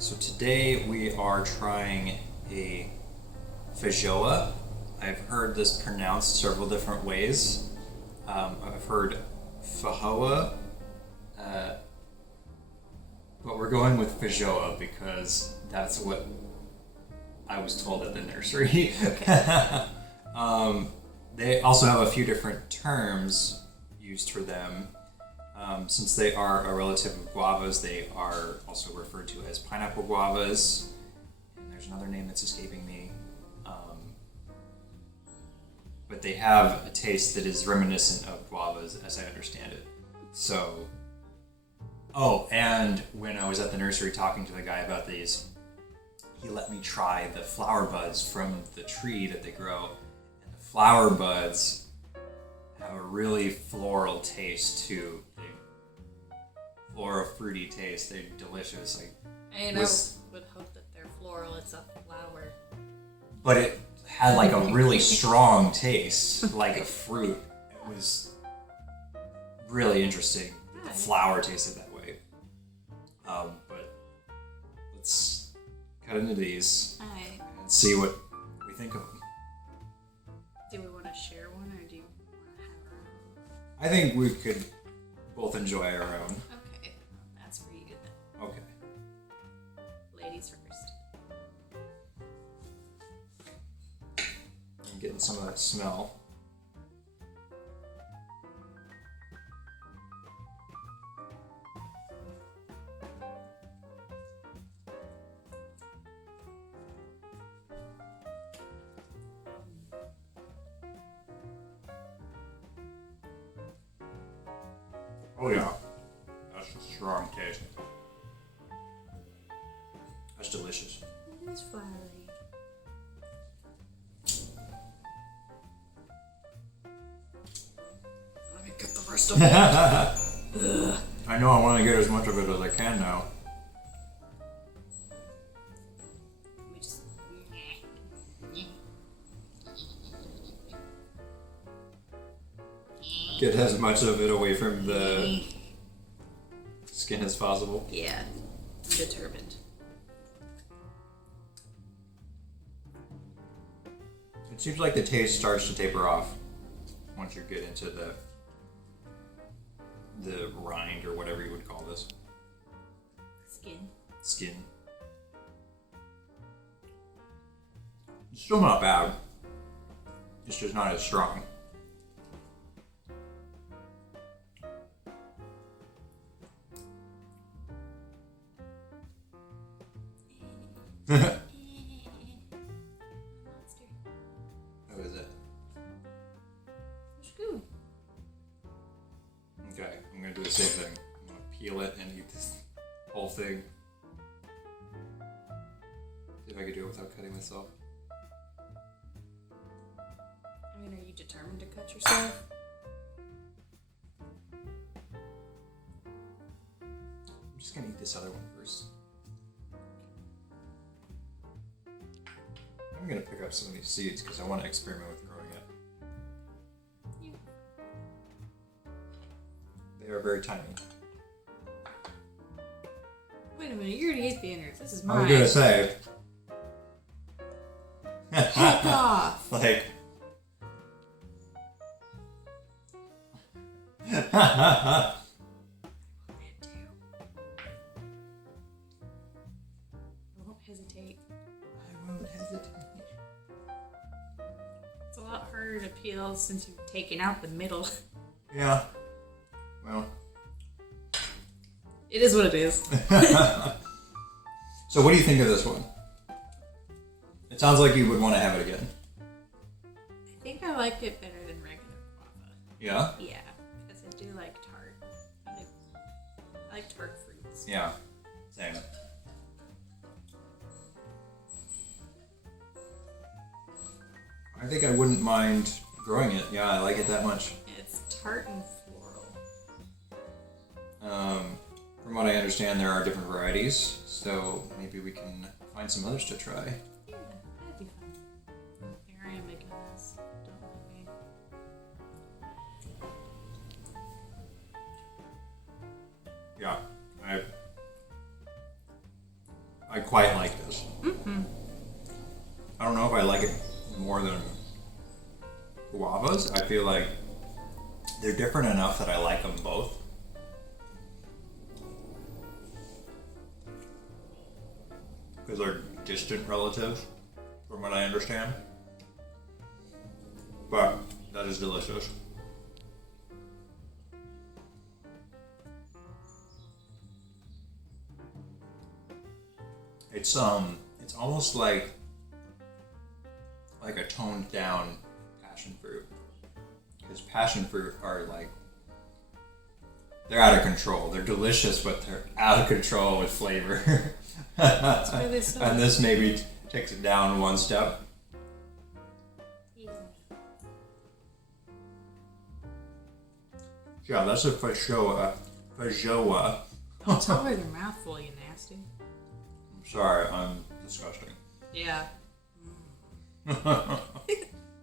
So today we are trying a Feijoa. I've heard this pronounced several different ways. I've heard Feijoa, but we're going with Feijoa because that's what I was told at the nursery. Okay. They also have a few different terms used for them. Since they are a relative of guavas, they are also referred to as pineapple guavas. And there's another name that's escaping me. But they have a taste that is reminiscent of guavas, as I understand it. So, and when I was at the nursery talking to the guy about these, he let me try the flower buds from the tree that they grow. And the flower buds have a really floral taste too. Floral fruity taste. They're delicious. I would hope that they're floral. It's a flower. But it had like a really strong taste, like a fruit. It was really interesting. The flower tasted that way. But let's cut into these and see what we think of them. Do we want to share one or do you want to have our own? I think we could both enjoy our own. Okay, that's for you then. Okay. Ladies first. I'm getting some of that smell. Oh yeah, that's a strong taste. That's delicious. It is flowery. Let me get the rest of it. I know I want to get as much of it as I can now. Let me just... Get as much of it away from the skin as possible. Yeah, I'm determined. It seems like the taste starts to taper off once you get into the rind or whatever you would call this. Skin. It's still not bad. It's just not as strong. Monster. How is it? It's good. Okay, I'm gonna do the same thing. I'm gonna peel it and eat this whole thing. See if I can do it without cutting myself. I mean, are you determined to cut yourself? I'm just gonna eat this other one first. I'm gonna pick up some of these seeds because I want to experiment with growing it. Yeah. They are very tiny. Wait a minute, you already ate the innards. This is I mine. was gonna say, Heck off! like, I won't hesitate. I won't hesitate. It's a lot harder to peel since you've taken out the middle. Yeah. Well. It is what it is. So, what do you think of this one? It sounds like you would want to have it again. I think I like it better than regular guava. Yeah? Yeah, because I do like tart. I like tart fruits. Yeah. Same. I think I wouldn't mind growing it. Yeah, I like it that much. It's tart and floral. From what I understand, there are different varieties, so maybe we can find some others to try. Yeah, that'd be fun. Here I am making a mess. Don't mind me. Yeah, I quite like this. I don't know if I like it more than guavas. I feel like they're different enough that I like them both. Because they're distant relatives, from what I understand. But that is delicious. It's almost like a toned down passion fruit. Because passion fruit are like, they're out of control. They're delicious, but they're out of control with flavor. That's why they sell And it. this maybe takes it down one step. Yeah, that's a Feijoa. Feijoa. Don't tell her their mouthful, you nasty. I'm sorry, I'm disgusting. Yeah.